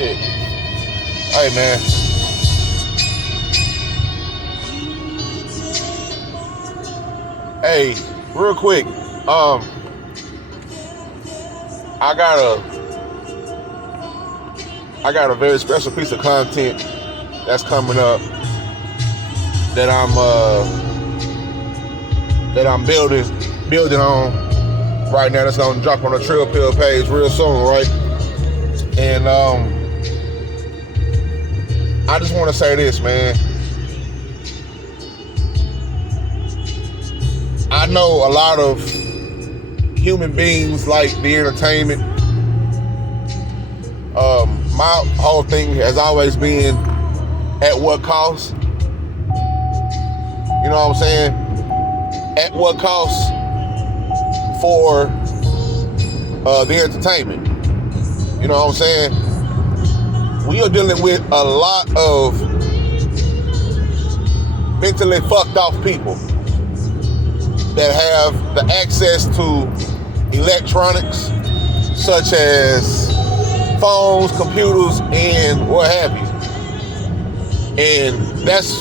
Shit. Hey, man. Hey, real quick. I got a very special piece of content that's coming up that I'm building on right now. That's gonna drop on the Trill Pill page real soon, right? And I just want to say this, man. I know a lot of human beings like the entertainment. My whole thing has always been at what cost? You know what I'm saying? At what cost for the entertainment? You know what I'm saying? We are dealing with a lot of mentally fucked off people that have the access to electronics such as phones, computers, and what have you. And that's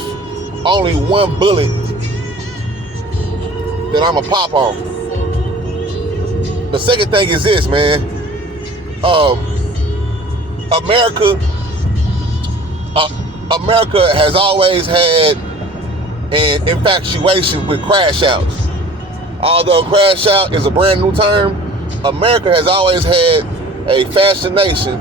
only one bullet that I'ma pop on. The second thing is this, man. America has always had an infatuation with CrashOuts. Although CrashOut is a brand new term, America has always had a fascination,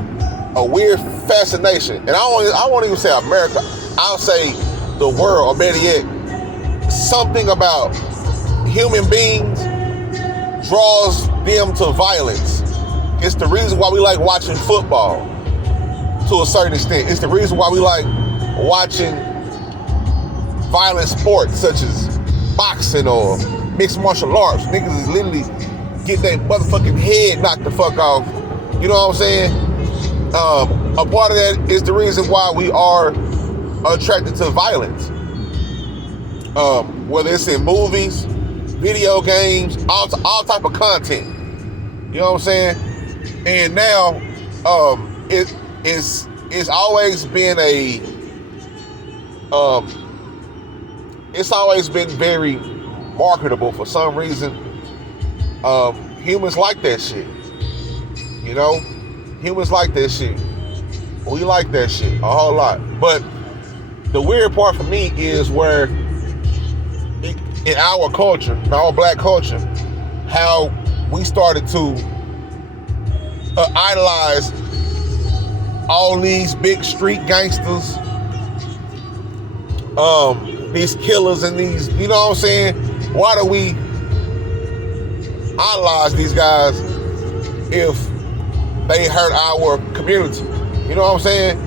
a weird fascination. And I won't even say America, I'll say the world, or better yet, something about human beings draws them to violence. It's the reason why we like watching football to a certain extent. It's the reason why we like watching violent sports such as boxing or mixed martial arts. Niggas is literally getting their motherfucking head knocked the fuck off. You know what I'm saying? A part of that is the reason why we are attracted to violence. Whether it's in movies, video games, all type of content. You know what I'm saying? And now, it's always been it's always been very marketable for some reason. Humans like that shit. You know? Humans like that shit. We like that shit a whole lot. But the weird part for me is where in our culture, in our black culture, how we started to idolize all these big street gangsters, these killers and these, you know what I'm saying? Why do we idolize these guys if they hurt our community? You know what I'm saying?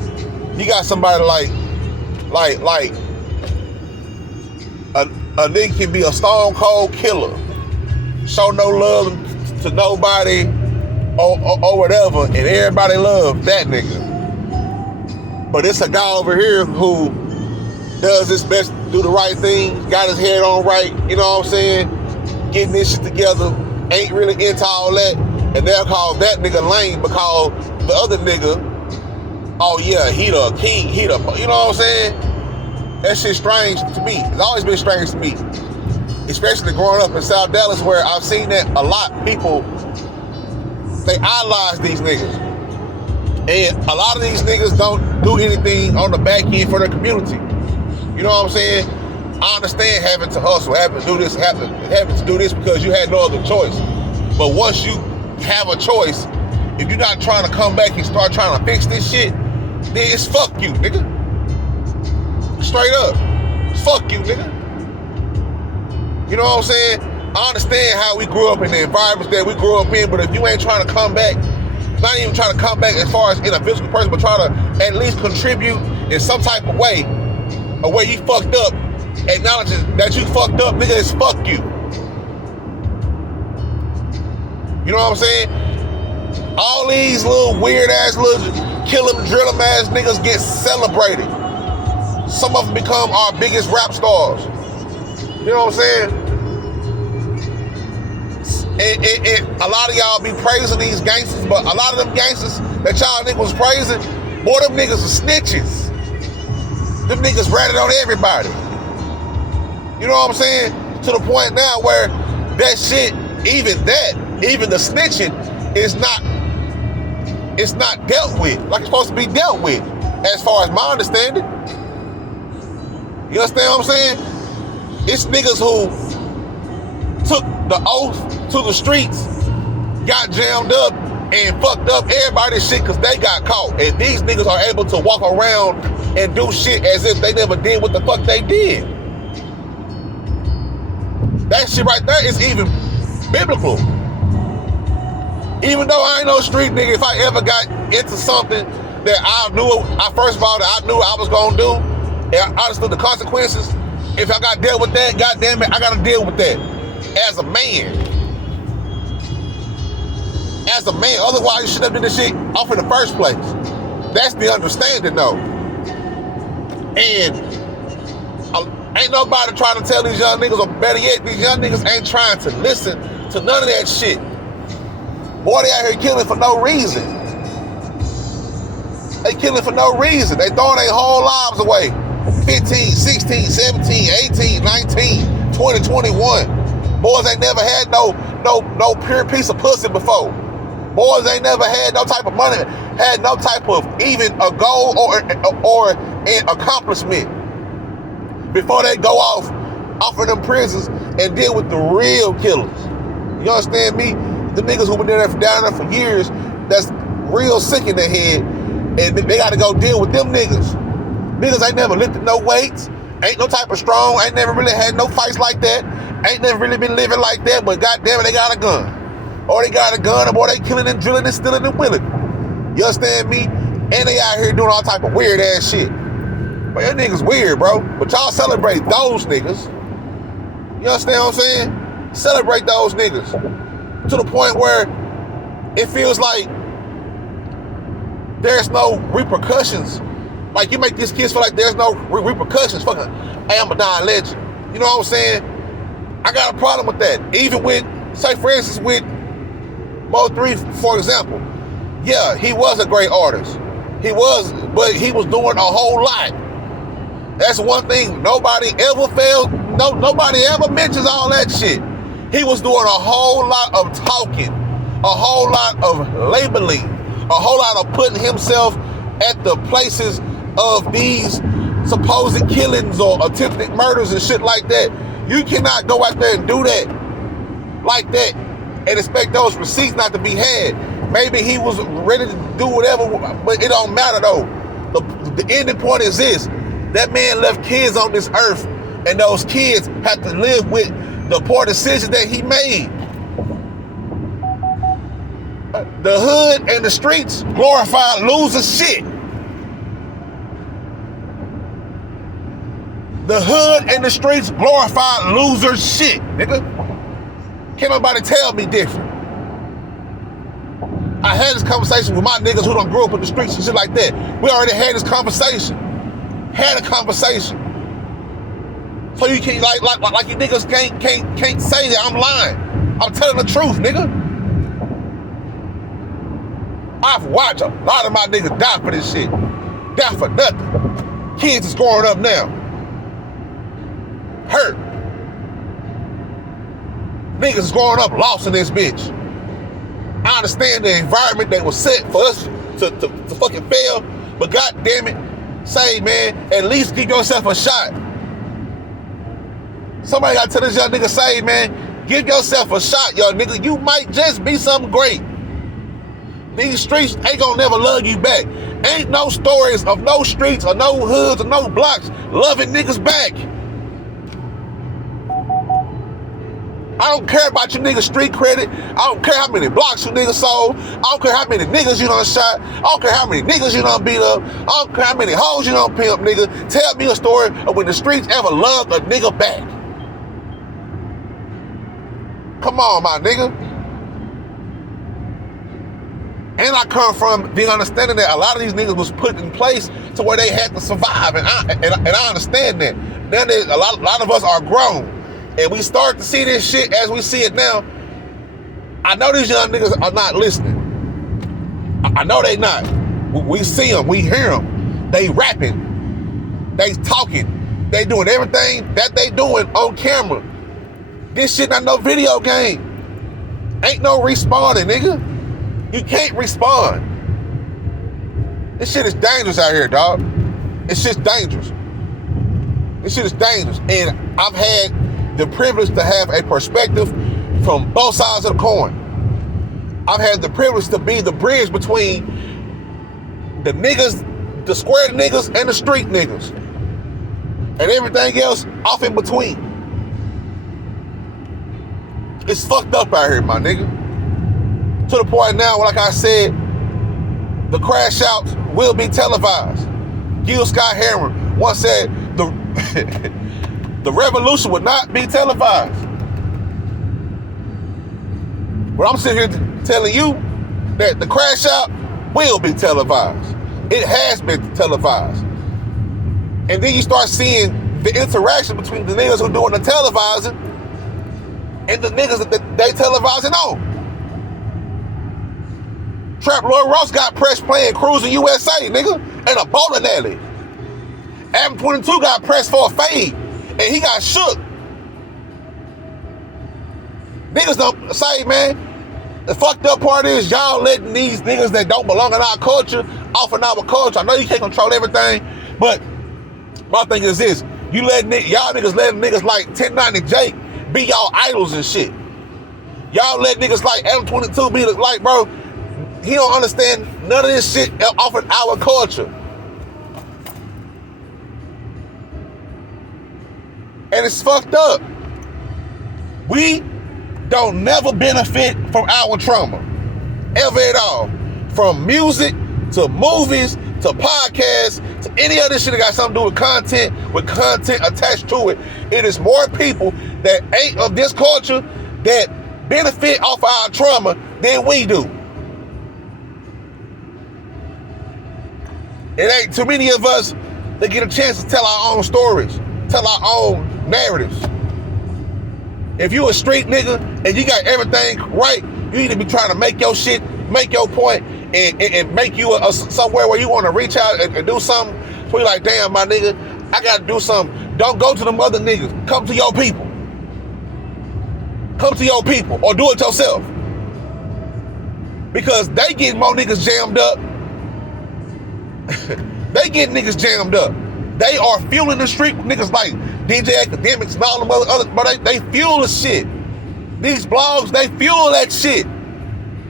You got somebody like a nigga can be a stone cold killer, show no love to nobody or whatever, and everybody love that nigga. But it's a guy over here who does his best to do the right thing, got his head on right, you know what I'm saying? Getting this shit together, ain't really into all that, and they'll call that nigga lame because the other nigga, oh yeah, he the king, he the, you know what I'm saying? That shit's strange to me. It's always been strange to me. Especially growing up in South Dallas where I've seen that a lot. People, they idolize these niggas. And a lot of these niggas don't do anything on the back end for their community. You know what I'm saying? I understand having to hustle, having to do this, having to do this because you had no other choice. But once you have a choice, if you're not trying to come back and start trying to fix this shit, then it's fuck you, nigga. Straight up. Fuck you, nigga. You know what I'm saying? I understand how we grew up in the environments that we grew up in, but if you ain't trying to come back, not even trying to come back as far as in a physical person, but try to at least contribute in some type of way, a way you fucked up, acknowledging that you fucked up, nigga, it's fuck you. You know what I'm saying? All these little weird ass little kill 'em, drill 'em ass niggas get celebrated. Some of them become our biggest rap stars. You know what I'm saying? And a lot of y'all be praising these gangsters, but a lot of them gangsters that y'all niggas was praising, Boy, them niggas are snitches. Them niggas ratted on everybody. You know what I'm saying? To the point now where that shit, even the snitching it's not dealt with like it's supposed to be dealt with, as far as my understanding. You understand what I'm saying? It's niggas who took the oath to the streets, got jammed up, and fucked up everybody's shit because they got caught. And these niggas are able to walk around and do shit as if they never did what the fuck they did. That shit right there is even biblical. Even though I ain't no street nigga, if I ever got into something that I knew I was gonna do, and I understood the consequences, if I got dealt with that, goddamn it, I gotta deal with that as a man. As a man, otherwise you shouldn't have done this shit off in the first place. That's the understanding though. And ain't nobody trying to tell these young niggas, or better yet, these young niggas ain't trying to listen to none of that shit. Boy, they out here killing for no reason. They killing for no reason. They throwing their whole lives away. 15, 16, 17, 18, 19, 20, 21. Boys ain't never had no pure piece of pussy before. Boys ain't never had no type of money, had no type of even a goal or an accomplishment before they go off of them prisons and deal with the real killers. You understand me? The niggas who been down there for years, that's real sick in their head, and they gotta go deal with them niggas. Niggas ain't never lifted no weights, ain't no type of strong, ain't never really had no fights like that, ain't never really been living like that, but goddamn it, they got a gun. Or they got a gun, or boy, they killing and drilling and stealing and willing. You understand me? And they out here doing all type of weird ass shit. But y'all niggas weird, bro. But y'all celebrate those niggas. You understand what I'm saying? Celebrate those niggas. To the point where it feels like there's no repercussions. Like you make these kids feel like there's no repercussions. Fucking, hey, I'm a dying legend. You know what I'm saying? I got a problem with that. Even with, say for instance, with Mo3, for example. Yeah, he was a great artist. He was, but he was doing a whole lot. That's one thing nobody ever failed. Nobody ever mentions all that shit. He was doing a whole lot of talking, a whole lot of labeling, a whole lot of putting himself at the places of these supposed killings or attempted murders and shit like that. You cannot go out there and do that like that and expect those receipts not to be had. Maybe he was ready to do whatever, but it don't matter though. The ending point is this: that man left kids on this earth, and those kids have to live with the poor decisions that he made. The hood and the streets glorify loser shit. The hood and the streets glorify loser shit, nigga. Can't nobody tell me different. I had this conversation with my niggas who done grew up in the streets and shit like that. We already had this conversation. Had a conversation. So you can't like you niggas can't say that I'm lying. I'm telling the truth, nigga. I've watched a lot of my niggas die for this shit. Die for nothing. Kids is growing up now. Hurt. Niggas is growing up lost in this bitch. I understand the environment that was set for us to fucking fail, but god damn it, say man, at least give yourself a shot. Somebody gotta tell this young nigga, say man, give yourself a shot, young nigga. You might just be something great. These streets ain't gonna never love you back. Ain't no stories of no streets or no hoods or no blocks loving niggas back. I don't care about your nigga street credit. I don't care how many blocks you niggas sold. I don't care how many niggas you done shot. I don't care how many niggas you done beat up. I don't care how many hoes you done pimp, nigga. Tell me a story of when the streets ever loved a nigga back. Come on, my nigga. And I come from the understanding that a lot of these niggas was put in place to where they had to survive, and I understand that. Now a lot of us are grown. And we start to see this shit as we see it now. I know these young niggas are not listening. I know they not. We see them, we hear them. They rapping, they talking, they doing everything that they doing on camera. This shit not no video game. Ain't no responding, nigga. You can't respond. This shit is dangerous out here, dog. It's just dangerous. This shit is dangerous. And I've had the privilege to have a perspective from both sides of the coin. I've had the privilege to be the bridge between the niggas, the square niggas, and the street niggas. And everything else off in between. It's fucked up out here, my nigga. To the point now, like I said, the CrashOut will be televised. Gil Scott Heron once said the revolution would not be televised. But I'm sitting here telling you that the CrashOut will be televised. It has been televised. And then you start seeing the interaction between the niggas who doing the televising and the niggas that they televising on. Trap Lloyd Ross got pressed playing Cruising USA, nigga, in a bowling alley. Adam 22 got pressed for a fade, and he got shook. Niggas don't say, man, the fucked up part is y'all letting these niggas that don't belong in our culture off in our culture. I know you can't control everything, but my thing is this: y'all niggas letting niggas like 1090 Jake be y'all idols and shit. Y'all let niggas like Adam 22 be like, bro, he don't understand none of this shit off of our culture. And it's fucked up. We don't never benefit from our trauma. Ever at all. From music to movies to podcasts to any other shit that got something to do with content attached to it. It is more people that ain't of this culture that benefit off our trauma than we do. It ain't too many of us that get a chance to tell our own stories, tell our own narratives. If you a street nigga and you got everything right, you need to be trying to make your shit, make your point, and make you somewhere where you want to reach out and do something. So you're like, damn, my nigga, I got to do something. Don't go to them other niggas. Come to your people. Come to your people or do it yourself. Because they get more niggas jammed up. They get niggas jammed up. They are fueling the street with niggas like DJ Academics and all them other, but they fuel the shit. These blogs, they fuel that shit.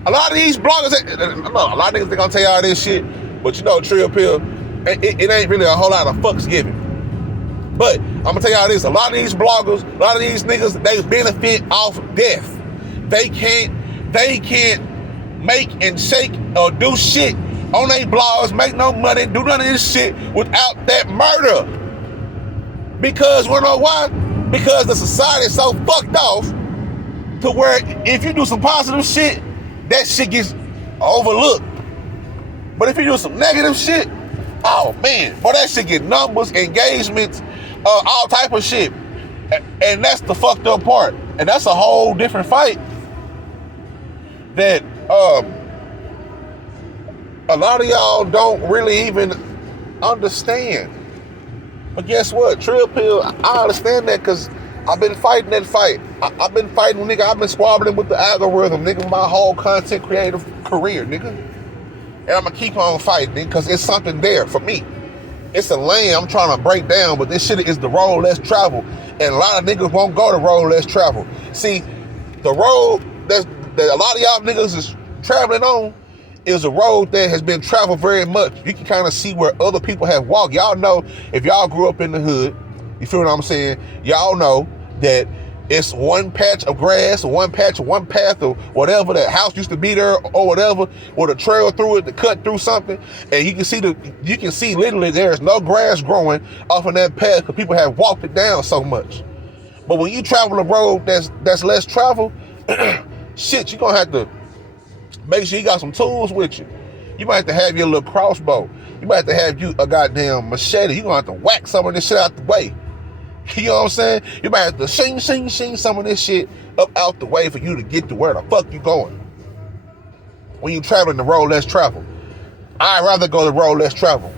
A lot of these bloggers, a lot of niggas, they gonna tell y'all this shit, but you know, Trill Pill, it ain't really a whole lot of fucks given. But I'm gonna tell y'all this, a lot of these bloggers, a lot of these niggas, they benefit off death. They can't make and shake or do shit on their blogs, make no money, do none of this shit without that murder. Because, you know why? Because the society is so fucked off to where if you do some positive shit, that shit gets overlooked. But if you do some negative shit, oh man, boy, that shit get numbers, engagements, all type of shit. And that's the fucked up part. And that's a whole different fight that a lot of y'all don't really even understand. But guess what? Trill Pill, I understand that because I've been fighting that fight. I've been fighting, nigga. I've been squabbling with the algorithm, nigga, my whole content creative career, nigga. And I'm going to keep on fighting, nigga, because it's something there for me. It's a lane I'm trying to break down, but this shit is the road less traveled. And a lot of niggas won't go the road less traveled. See, the road that a lot of y'all niggas is traveling on is a road that has been traveled very much. You can kind of see where other people have walked. Y'all know, if y'all grew up in the hood, you feel what I'm saying? Y'all know that it's one patch of grass, one path or whatever, that house used to be there or whatever, with a trail through it to cut through something, and you can see literally there's no grass growing off of that path because people have walked it down so much. But when you travel a road that's less traveled, shit, you're gonna have to make sure you got some tools with you. You might have to have your little crossbow. You might have to have you a goddamn machete. You're gonna have to whack some of this shit out the way. You know what I'm saying? You might have to shing some of this shit up out the way for you to get to where the fuck you going when you traveling the road less traveled. I'd rather go the road less travel.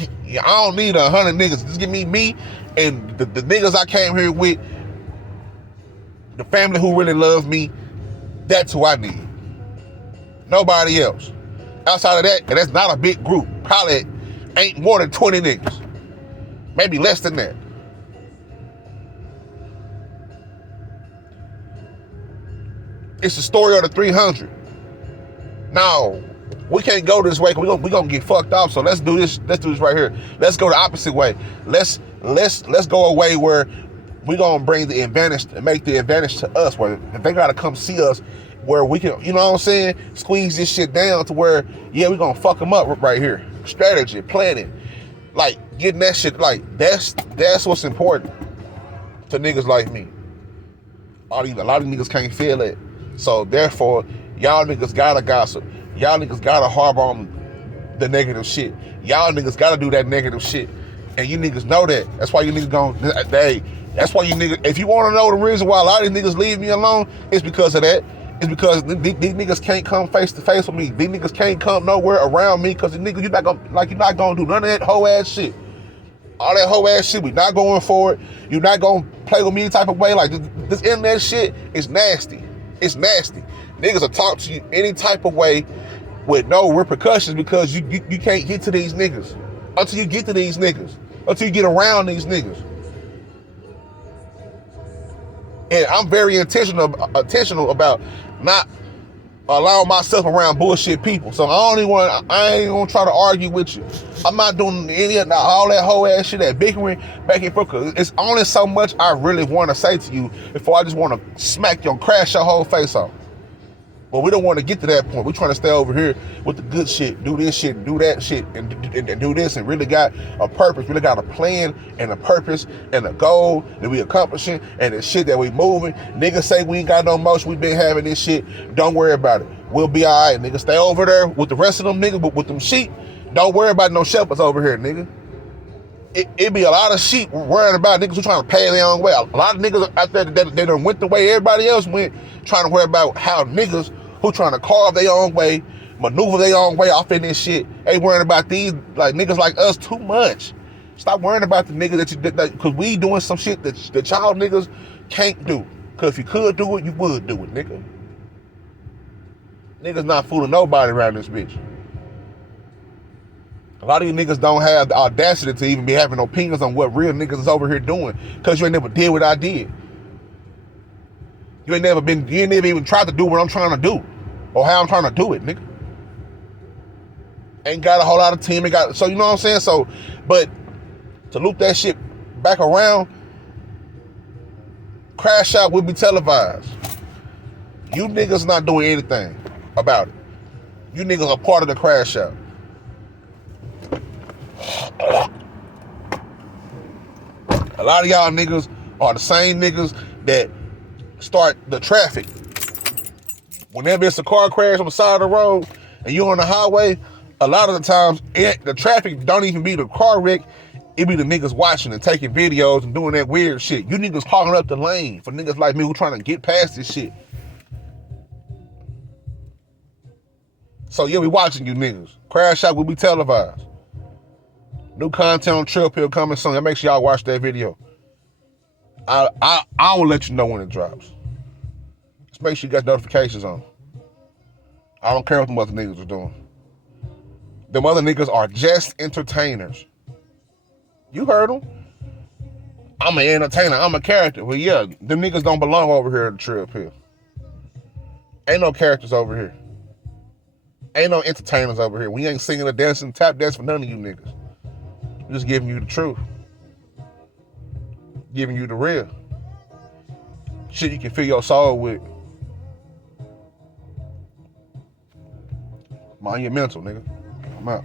I don't need 100 niggas. Just give me and the niggas I came here with, the family who really loves me. That's who I need. Nobody else. Outside of that, and that's not a big group. Probably ain't more than 20 niggas. Maybe less than that. It's the story of the 300. Now, we can't go this way because we gonna get fucked off. So let's do this. Let's do this right here. Let's go the opposite way. Let's go a way where we gonna bring the advantage and make the advantage to us. Where if they gotta come see us, where we can, you know what I'm saying, squeeze this shit down to where, yeah, we gonna fuck them up right here. Strategy, planning, like getting that shit. Like that's what's important to niggas like me. A lot of niggas can't feel it. So therefore, y'all niggas gotta gossip. Y'all niggas gotta harbor on the negative shit. Y'all niggas gotta do that negative shit. And you niggas know that. That's why you niggas that's why you niggas, if you wanna know the reason why a lot of these niggas leave me alone, it's because of that. It's because these niggas can't come face to face with me. These niggas can't come nowhere around me because nigga, you're not gonna do none of that whole ass shit. All that whole ass shit, we not going for it. You're not gonna play with me any type of way. Like this internet shit is nasty. It's nasty. Niggas will talk to you any type of way with no repercussions because you can't get to these niggas. Until you get to these niggas. Until you get around these niggas. And I'm very intentional about not allowing myself around bullshit people. So I ain't gonna try to argue with you. I'm not doing any of all that whole ass shit, that bickering back and forth. Cause it's only so much I really want to say to you before I just want to smack you and crash your whole face off. But we don't want to get to that point. We're trying to stay over here with the good shit, do this shit, do that shit, and do this, and really got a purpose, really got a plan and a purpose and a goal that we accomplishing and the shit that we moving. Niggas say we ain't got no motion, we been having this shit. Don't worry about it. We'll be all right, nigga. Stay over there with the rest of them niggas, but with them sheep, don't worry about no shepherds over here, nigga. It be a lot of sheep worrying about niggas who trying to pay their own way. A lot of niggas out there that done went the way everybody else went, trying to worry about how niggas who trying to carve their own way, maneuver their own way off in this shit, ain't worrying about these like niggas like us too much. Stop worrying about the niggas because we doing some shit that y'all niggas can't do. Because if you could do it, you would do it, nigga. Niggas not fooling nobody around this bitch. A lot of you niggas don't have the audacity to even be having opinions on what real niggas is over here doing because you ain't never did what I did. You ain't never even tried to do what I'm trying to do or how I'm trying to do it, nigga. Ain't got a whole lot of team. So you know what I'm saying? So, but to loop that shit back around, CrashOut will be televised. You niggas not doing anything about it. You niggas are part of the CrashOut. A lot of y'all niggas are the same niggas that start the traffic. Whenever it's a car crash on the side of the road and you're on the highway, a lot of the times the traffic don't even be the car wreck. It be the niggas watching and taking videos and doing that weird shit. You niggas clogging up the lane for niggas like me who trying to get past this shit. So yeah, we watching you niggas. CrashOut will be televised. New content on Trip Hill coming soon. Make sure y'all watch that video. I will let you know when it drops. Just make sure you got notifications on. I don't care what them other niggas are doing. Them other niggas are just entertainers. You heard them. I'm an entertainer. I'm a character. Well, yeah, them niggas don't belong over here at the Trip Hill. Ain't no characters over here. Ain't no entertainers over here. We ain't singing or dancing, tap dance for none of you niggas. I'm just giving you the truth. Giving you the real. Shit you can fill your soul with. Mind your mental, nigga. I'm out.